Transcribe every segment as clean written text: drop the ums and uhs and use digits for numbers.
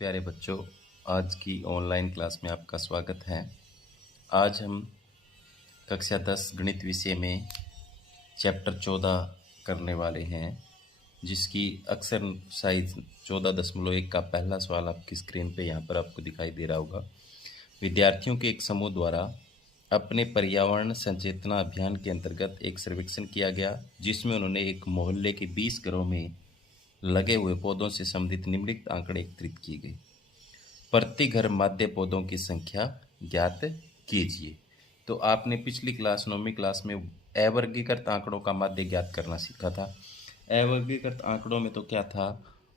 प्यारे बच्चों, आज की ऑनलाइन क्लास में आपका स्वागत है। आज हम कक्षा 10 गणित विषय में चैप्टर 14 करने वाले हैं, जिसकी अक्सर साइज 14.1 का पहला सवाल आपकी स्क्रीन पे यहाँ पर आपको दिखाई दे रहा होगा। विद्यार्थियों के एक समूह द्वारा अपने पर्यावरण सचेतना अभियान के अंतर्गत एक सर्वेक्षण किया गया, जिसमें उन्होंने एक मोहल्ले के 20 घरों में लगे हुए पौधों से संबंधित निम्नलिखित आंकड़े एकत्रित किए गए। प्रति घर माध्य पौधों की संख्या ज्ञात कीजिए। तो आपने पिछली क्लास 9वीं क्लास में अवर्गीकृत आंकड़ों का माध्य ज्ञात करना सीखा था। अवर्गीकृत आंकड़ों में तो क्या था,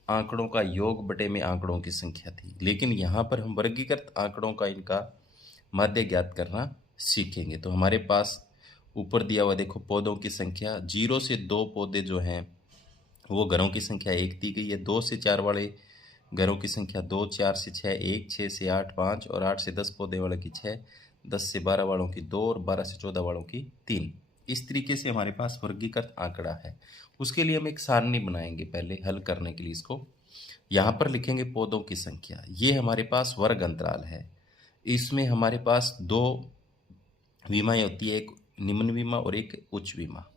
आंकड़ों का योग बटे में आंकड़ों की संख्या थी, लेकिन यहाँ पर हम वर्गीकृत आंकड़ों का इनका माध्य ज्ञात करना सीखेंगे। तो हमारे पास ऊपर दिया हुआ देखो, पौधों की संख्या 0 से 2 पौधे जो हैं वो घरों की संख्या 1 दी गई है। 2 से 4 वाले घरों की संख्या 2, 4 से 6 1, 6 से 8 5 और 8 से 10 पौधे वाले की 6, 10 से 12 वालों की 2 और 12 से 14 वालों की 3। इस तरीके से हमारे पास वर्गीकृत आंकड़ा है। उसके लिए हम एक सारणी बनाएंगे पहले हल करने के लिए। इसको यहाँ पर लिखेंगे पौधों की संख्या। ये हमारे पास वर्ग अंतराल है। इसमें हमारे पास 2 विमाएँ होती है, एक निम्न विमा और एक उच्च विमा।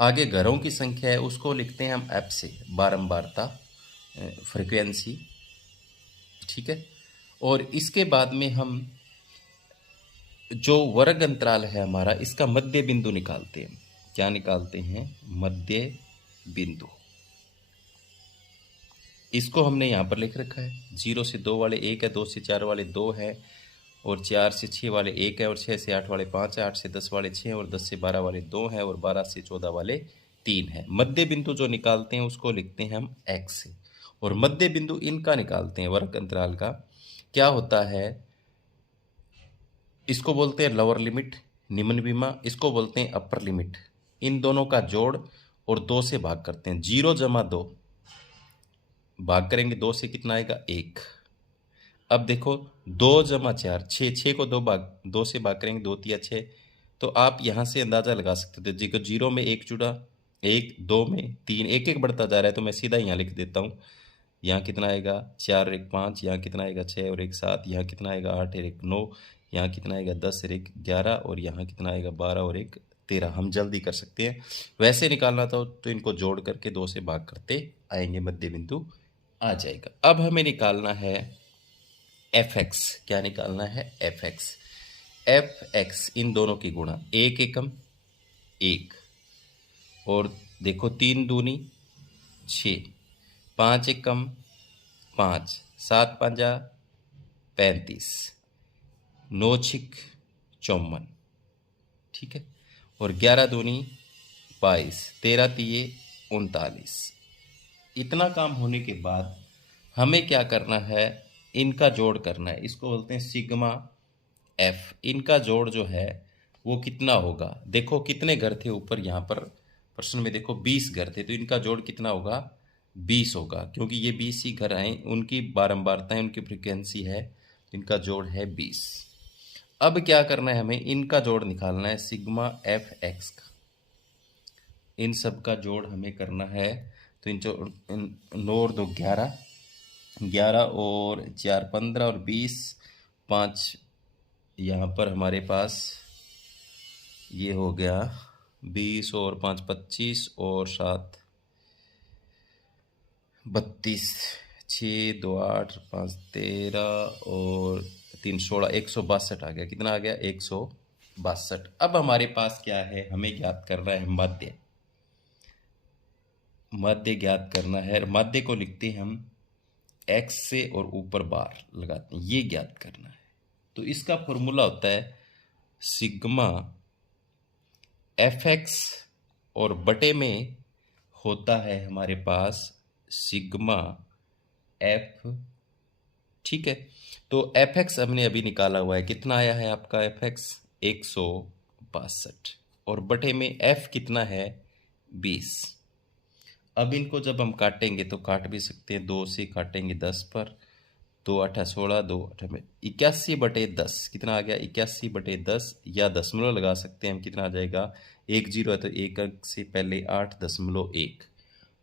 आगे घरों की संख्या है, उसको लिखते हैं हम एफ से, बारंबारता, फ्रीक्वेंसी, ठीक है। और इसके बाद में हम जो वर्ग अंतराल है हमारा, इसका मध्य बिंदु निकालते हैं। क्या निकालते हैं? मध्य बिंदु। इसको हमने यहाँ पर लिख रखा है। 0 से 2 वाले 1 है, 2 से 4 वाले 2 है और 4 से 6 वाले 1 है और 6 से 8 वाले 5 है, 8 से 10 वाले 6 और 10 से 12 वाले 2 है और 12 से 14 वाले 3 है। मध्य बिंदु जो निकालते हैं उसको लिखते हैं हम x से, और मध्य बिंदु इनका निकालते हैं वर्ग अंतराल का। क्या होता है, इसको बोलते हैं लोअर लिमिट, निम्न विमा, इसको बोलते हैं अपर लिमिट। इन दोनों का जोड़ और 2 से भाग करते हैं। 0 जमा 2 भाग करेंगे 2 से, कितना आएगा? 1। अब देखो 2 जमा 4 6, 6 को 2 से भाग करेंगे, 2 तिया 6। तो आप यहाँ से अंदाजा लगा सकते थे। देखो 0 में 1 जुड़ा, 1, 2 में 3, एक एक बढ़ता जा रहा है, तो मैं सीधा यहाँ लिख देता हूँ। यहाँ कितना आएगा? 4 और 1 5, यहाँ कितना आएगा? 6 और 1 7, यहाँ कितना आएगा? 8 और 1 9, यहाँ कितना आएगा? 10 और 1 11 और यहाँ कितना आएगा? 12 और 1 13। हम जल्दी कर सकते हैं। वैसे निकालना था तो इनको जोड़ करके 2 से भाग करते आएंगे, मध्य बिंदु आ जाएगा। अब हमें निकालना है fx। क्या निकालना है? fx। fx इन दोनों की गुणा, 1 एकम 1 और देखो 3 दूनी 6, 5 एकम 5, 7 पंजा 35, 9 छिक 54, ठीक है। और 11 दूनी 22, 13 तिये 39। इतना काम होने के बाद हमें क्या करना है? इनका जोड़ करना है। इसको बोलते हैं सिग्मा एफ। इनका जोड़ जो है वो कितना होगा? देखो कितने घर थे ऊपर, यहाँ पर प्रश्न में देखो 20 घर थे, तो इनका जोड़ कितना होगा? 20 होगा, क्योंकि ये 20 ही घर आए, उनकी बारंबारता है, उनकी फ्रिक्वेंसी है, इनका जोड़ है 20। अब क्या करना है? हमें इनका जोड़ निकालना है, सिग्मा एफ एक्स का। इन सब का जोड़ हमें करना है। तो इन 9 और 2 11, 11 और 4 15 और 20, 5 यहाँ पर हमारे पास ये हो गया 20 और 5 25 और 7 32, 6 2 8 5 13 और 3 16, 162 आ गया। कितना आ गया? 162। अब हमारे पास क्या है? हमें ज्ञात करना है माध्य। माध्य ज्ञात करना है। माध्य को लिखते हैं हम x से और ऊपर बार लगाते हैं, ये ज्ञात करना है। तो इसका फॉर्मूला होता है सिग्मा fx और बटे में होता है हमारे पास सिग्मा f, ठीक है। तो fx हमने अभी निकाला हुआ है, कितना आया है आपका fx? 162 और बटे में f कितना है? 20। अब इनको जब हम काटेंगे तो काट भी सकते हैं, 2 से काटेंगे 10 पर, 2 8 16, 2 8 में 81/10। कितना आ गया? 81/10, या दशमलव लगा सकते हैं हम। कितना आ जाएगा? 1 0 है तो एक अंक से पहले 8.1।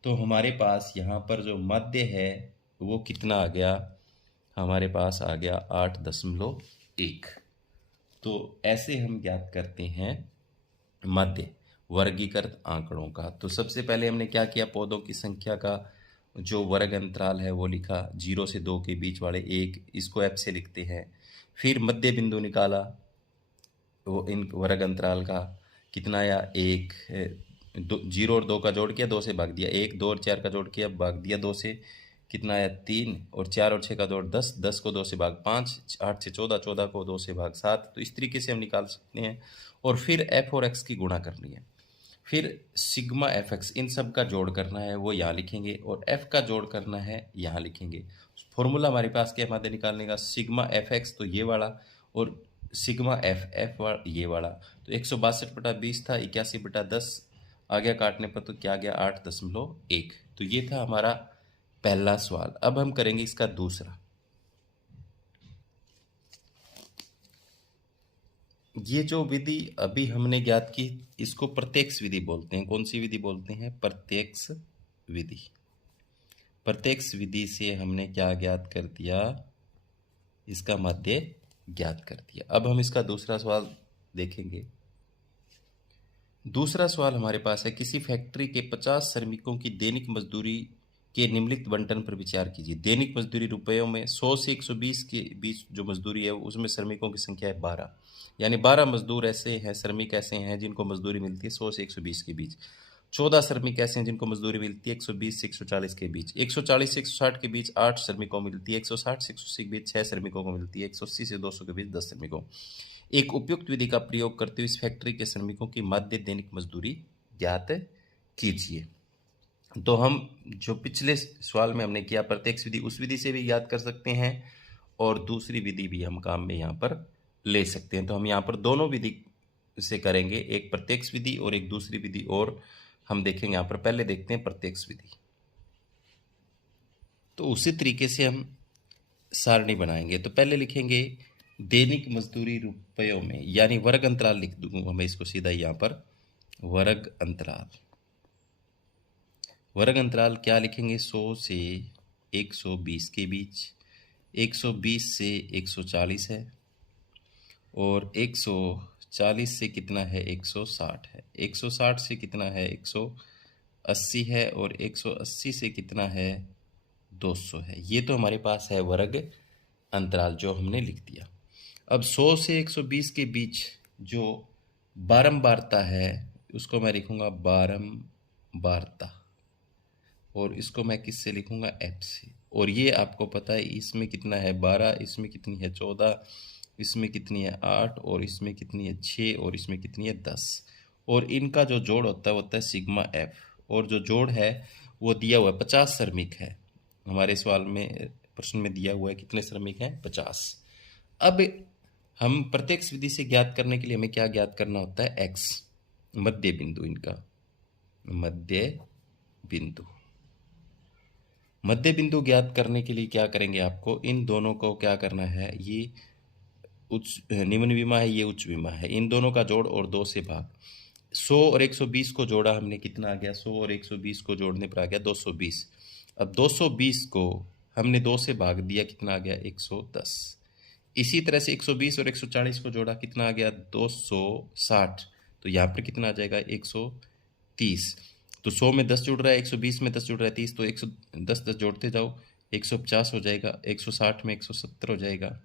तो हमारे पास यहाँ पर जो माध्य है वो कितना आ गया? हमारे पास आ गया 8.1। तो ऐसे हम ज्ञात करते हैं माध्य वर्गीकृत आंकड़ों का। तो सबसे पहले हमने क्या किया, पौधों की संख्या का जो वर्ग अंतराल है वो लिखा, 0 से 2 के बीच वाले 1, इसको एफ से लिखते हैं। फिर मध्य बिंदु निकाला, वो इन वर्ग अंतराल का कितना आया, 1, 0 और 2 का जोड़ किया, 2 से भाग दिया, 1, 2 और 4 का जोड़ किया, भाग दिया 2 से, कितना आया 3, और 4 और 6 का जोड़ 10, 10 को 2 से भाग 5, 8 से 14, 14 को 2 से भाग 7। तो इस तरीके से हम निकाल सकते हैं। और फिर एफ और एक्स की गुणा करनी है, फिर सिग्मा एफ एक्स, इन सब का जोड़ करना है, वो यहाँ लिखेंगे, और एफ का जोड़ करना है यहाँ लिखेंगे। फॉर्मूला हमारे पास क्या है निकालने का, सिग्मा एफ एक्स तो ये वाला, और सिग्मा एफ एफ वाला ये वाला। तो 162/20 था, 81/10 आ गया काटने पर, तो क्या गया 8.1। तो ये था हमारा पहला सवाल। अब हम करेंगे इसका दूसरा। ये जो विधि अभी हमने ज्ञात की, इसको प्रत्यक्ष विधि बोलते हैं। कौन सी विधि बोलते हैं, प्रत्यक्ष विधि। प्रत्यक्ष विधि से हमने क्या ज्ञात कर दिया, इसका माध्य ज्ञात कर दिया। अब हम इसका दूसरा सवाल देखेंगे। दूसरा सवाल हमारे पास है, किसी फैक्ट्री के 50 श्रमिकों की दैनिक मजदूरी के निम्नलिखित बंटन पर विचार कीजिए। दैनिक मजदूरी रुपयों में 100 से 120 के बीच जो मजदूरी है, उसमें श्रमिकों की संख्या है 12, यानी 12 मजदूर ऐसे हैं, श्रमिक ऐसे हैं जिनको मजदूरी मिलती है 100 से 120 के बीच। 14 श्रमिक ऐसे हैं जिनको मजदूरी मिलती है 120 से 140 के बीच। 140 से 160 के बीच 8 श्रमिकों को मिलती है। 160 से 180 के बीच 6 श्रमिकों को मिलती है। 180 से 200 के बीच 10 श्रमिकों। एक उपयुक्त विधि का प्रयोग करते हुए इस फैक्ट्री के श्रमिकों की माध्य दैनिक मजदूरी ज्ञात कीजिए। तो हम जो पिछले सवाल में हमने किया प्रत्यक्ष विधि, उस विधि से भी याद कर सकते हैं, और दूसरी विधि भी हम काम में यहाँ पर ले सकते हैं। तो हम यहाँ पर दोनों विधि से करेंगे, एक प्रत्यक्ष विधि और एक दूसरी विधि, और हम देखेंगे यहाँ पर। पहले देखते हैं प्रत्यक्ष विधि। तो उसी तरीके से हम सारणी बनाएंगे। तो पहले लिखेंगे दैनिक मजदूरी रुपयों में, यानी वर्ग अंतराल लिख दूंगा मैं इसको सीधा यहाँ पर, वर्ग अंतराल। वर्ग अंतराल क्या लिखेंगे, 100 से 120 के बीच, 120 से 140 है, और 140 से कितना है 160 है, 160 से कितना है 180 है, और 180 से कितना है 200 है। ये तो हमारे पास है वर्ग अंतराल जो हमने लिख दिया। अब 100 से 120 के बीच जो बारंबारता है उसको मैं लिखूंगा बारंबारता, और इसको मैं किससे लिखूंगा, एफ से। और ये आपको पता है इसमें कितना है 12, इसमें कितनी है 14, इसमें कितनी है 8, और इसमें कितनी है 6, और इसमें कितनी है 10। और इनका जो जोड़ होता है वो होता है सिग्मा एफ, और जो जोड़ है वो दिया हुआ है 50 श्रमिक है। हमारे सवाल में प्रश्न में दिया हुआ है कितने श्रमिक हैं, 50। अब हम प्रत्यक्ष विधि से ज्ञात करने के लिए हमें क्या ज्ञात करना होता है, एक्स, मध्य बिंदु, इनका मध्य बिंदु। मध्य बिंदु ज्ञात करने के लिए क्या करेंगे, आपको इन दोनों को क्या करना है, ये उच्च निम्न विमा है, ये उच्च विमा है, इन दोनों का जोड़ और 2 से भाग। 100 और 120 को जोड़ा हमने, कितना आ गया, 100 और 120 को जोड़ने पर आ गया 220। अब 220 को हमने 2 से भाग दिया, कितना आ गया 110। इसी तरह से 120 और 140 को जोड़ा, कितना आ गया 260। तो यहाँ पर कितना आ जाएगा 130। तो 100 में 10 जुड़ रहा है, 120 में 10 जुड़ रहा है 30, तो 110 जोड़ते जाओ 150 हो जाएगा, 160 में 170 हो जाएगा,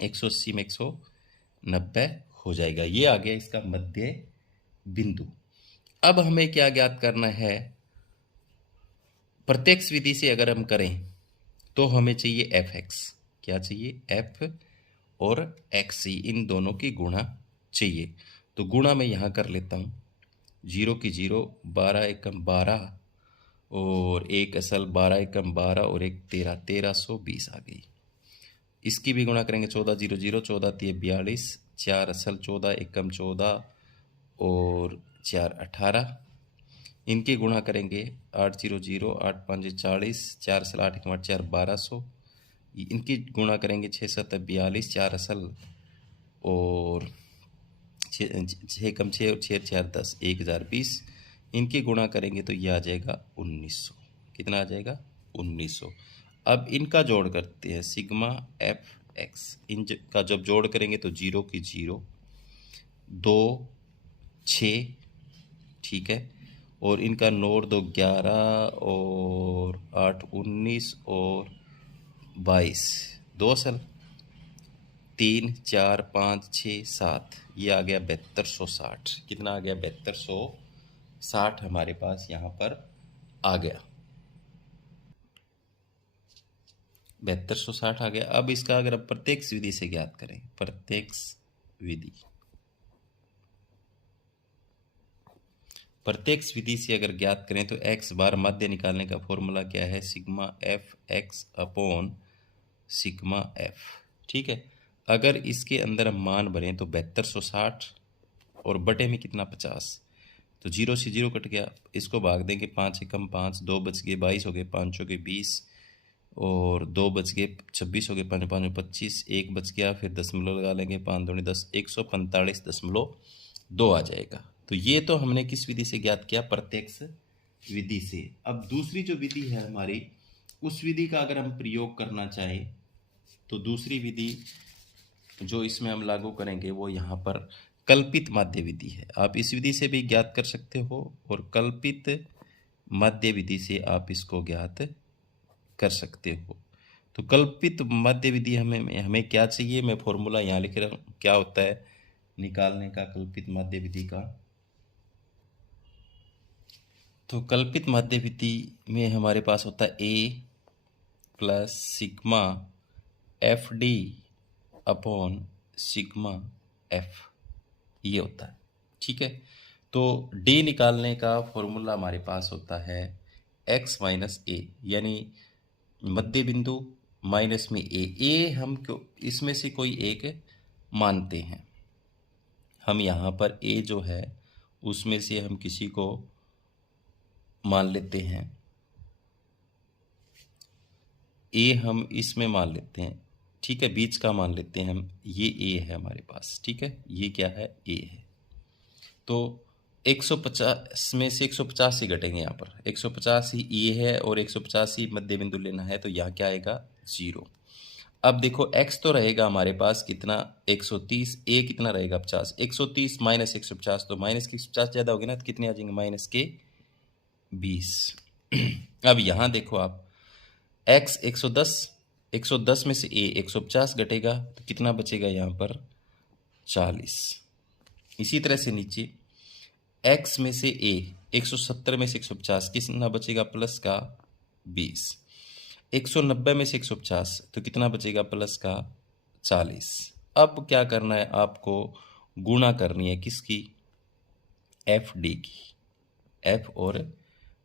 180 में 190 हो जाएगा। ये आ गया इसका मध्य बिंदु। अब हमें क्या ज्ञात करना है, प्रत्यक्ष विधि से अगर हम करें तो हमें चाहिए एफ एक्स। क्या चाहिए, एफ और एक्स सी, इन दोनों की गुणा चाहिए। तो गुणा मैं यहाँ कर लेता हूँ, 0 की 0, 12 एकम 12, और एक असल 12 एकम 12, और एक 13, 1320 आ गई। इसकी भी गुणा करेंगे, 14 0 0, 14 3 42, 4 असल 14 एकम 14, और 4 18। इनकी गुणा करेंगे, 8 0 0, 8 5 40, 4 असल 8 एकम 8, 4 1200। इनकी गुणा करेंगे, 6 7 42, 4 असल, और 6 कम 6, और 6 4 10, 1020। इनकी गुणा करेंगे तो ये आ जाएगा 1900। कितना आ जाएगा 1900। अब इनका जोड़ करते हैं, सिग्मा एफ एक्स, इनका जब जोड़ करेंगे तो 0 की 0, 2 6, ठीक है, और इनका 9 2 11 और 8 19 और 22, 2 असल 3 4 5 6 7, ये आ गया 7260। कितना आ गया? 7260 हमारे पास यहाँ पर आ गया, 7260 आ गया। अब इसका अगर अब प्रत्यक्ष विधि से ज्ञात करें, प्रत्यक्ष विधि, प्रत्यक्ष विधि से अगर ज्ञात करें तो x बार माध्य निकालने का फॉर्मूला क्या है? Sigma F x upon sigma F, ठीक है। अगर इसके अंदर हम मान भरें तो 7260 और बटे में कितना? 50, तो 0 से 0 कट गया, इसको भाग देंगे, 5 एकम 5, 2 बच गए, 22 हो गए, 5 हो गए 20 और 2 बच गए 26 हो गए, 5 5 25, 1 बच गया, फिर दशमलव लगा लेंगे, 5 दूनी 10, 145.2 आ जाएगा। तो ये तो हमने किस विधि से ज्ञात किया? प्रत्यक्ष विधि से। अब दूसरी जो विधि है हमारी, उस विधि का अगर हम प्रयोग करना चाहें तो दूसरी विधि जो इसमें हम लागू करेंगे वो यहाँ पर कल्पित माध्य विधि है। आप इस विधि से भी ज्ञात कर सकते हो और कल्पित माध्य विधि से आप इसको ज्ञात कर सकते हो। तो कल्पित माध्य विधि हमें क्या चाहिए? मैं फॉर्मूला यहाँ लिख रहा हूँ, क्या होता है निकालने का कल्पित माध्य विधि का। तो कल्पित माध्य विधि में हमारे पास होता है A plus sigma F D upon sigma F, ये होता है, ठीक है। तो डी निकालने का फॉर्मूला हमारे पास होता है एक्स माइनस ए, यानी मध्य बिंदु माइनस में ए हम क्यों इसमें से कोई एक मानते हैं। हम यहाँ पर ए जो है उसमें से हम किसी को मान लेते हैं, ए हम इसमें मान लेते हैं, ठीक है, बीच का मान लेते हैं हम, ये ए है हमारे पास, ठीक है, ये क्या है? ए है। तो 150 में से 150 ही घटेंगे, यहाँ पर 150 ही ए है और 150 ही मध्य बिंदु लेना है, तो यहाँ क्या आएगा? 0। अब देखो x तो रहेगा हमारे पास कितना? 130, ए कितना रहेगा? 50, 130 माइनस 150, तो माइनस के 150 ज़्यादा होगी ना, तो कितने आ जाएंगे? माइनस के 20। अब यहाँ देखो आप, x 110, 110 में से a 150 घटेगा तो कितना बचेगा यहाँ पर? 40। इसी तरह से नीचे x में से a 170 में से 150 कितना बचेगा? प्लस का 20। 190 में से 150 तो कितना बचेगा? प्लस का 40। अब क्या करना है आपको? गुणा करनी है किसकी? एफ डी की, एफ और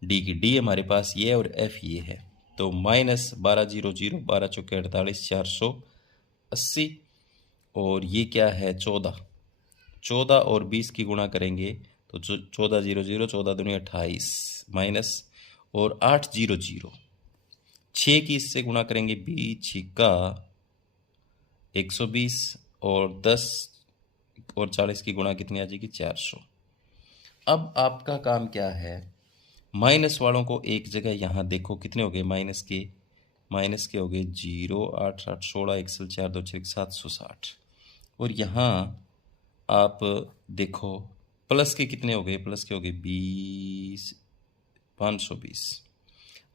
डी की। डी हमारे पास ये है और एफ ये है, तो माइनस 12 0 0, 12 चौके 48, 480 और ये क्या है? 14, 14 और 20 की गुणा करेंगे तो 14 0 0, 14 दूनी 28 माइनस और 8 0 0, 6 की इससे गुणा करेंगे, बीच का 120 और 10 और 40 की गुणा कितनी आ जाएगी? 400। अब आपका काम क्या है? माइनस वालों को एक जगह यहाँ देखो कितने हो गए? माइनस के हो गए 0 8 8 16, 1 4 2 6 760 और यहाँ आप देखो प्लस के कितने हो गए? प्लस के हो गए 20 520।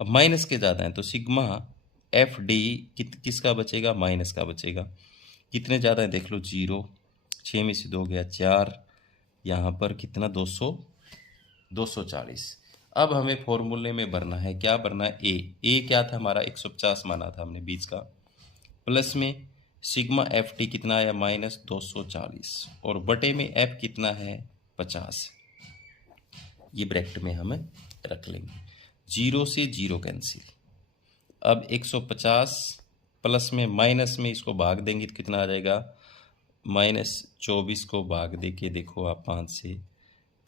अब माइनस के ज़्यादा हैं तो सिग्मा एफ डी किसका बचेगा? माइनस का बचेगा। कितने ज़्यादा है देख लो, 0, 6 में से 2 गया 4, यहाँ पर कितना? 240। अब हमें फॉर्मूले में भरना है, क्या भरना है? ए क्या था हमारा? 150 माना था हमने बीच का, प्लस में सिग्मा एफ टी कितना आया? माइनस 240 और बटे में एफ कितना है? 50। ये ब्रैकेट में हम रख लेंगे, 0 से 0 कैंसिल। अब 150 प्लस में माइनस में इसको भाग देंगे तो कितना आ जाएगा? माइनस 24 को भाग दे के देखो आप 5 से,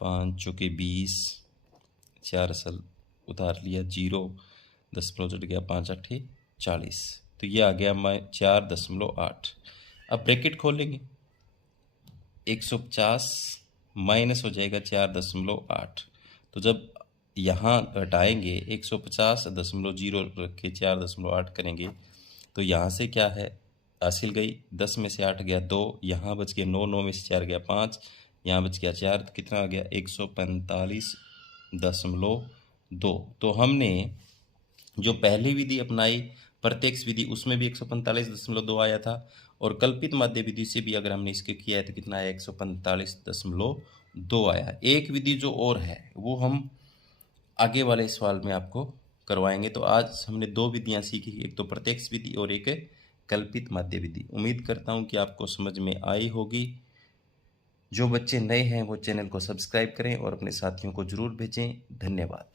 5 चौके 20, 4 असल उतार लिया, 0 दशमलव जुट गया, 5 8 40, तो ये आ गया 4.8। अब ब्रैकेट खोलेंगे, 150 माइनस हो जाएगा 4.8, तो जब यहाँ घटाएंगे 150.0 रख के 4.8 करेंगे तो यहाँ से क्या है, हासिल गई 10 में से 8 गया 2, यहाँ बच गया 9, 9 में से 4 गया 5, यहाँ बच गया 4, तो कितना आ गया 145.2। तो हमने जो पहली विधि अपनाई प्रत्यक्ष विधि उसमें भी 145.2 आया था, और कल्पित माध्य विधि से भी अगर हमने इसके किया है तो कितना आया 145.2 आया। एक विधि जो और है वो हम आगे वाले सवाल में आपको करवाएंगे। तो आज हमने 2 विधियां सीखी, एक तो प्रत्यक्ष विधि और एक कल्पित माध्य विधि। उम्मीद करता हूं कि आपको समझ में आई होगी। जो बच्चे नए हैं वो चैनल को सब्सक्राइब करें और अपने साथियों को जरूर भेजें। धन्यवाद।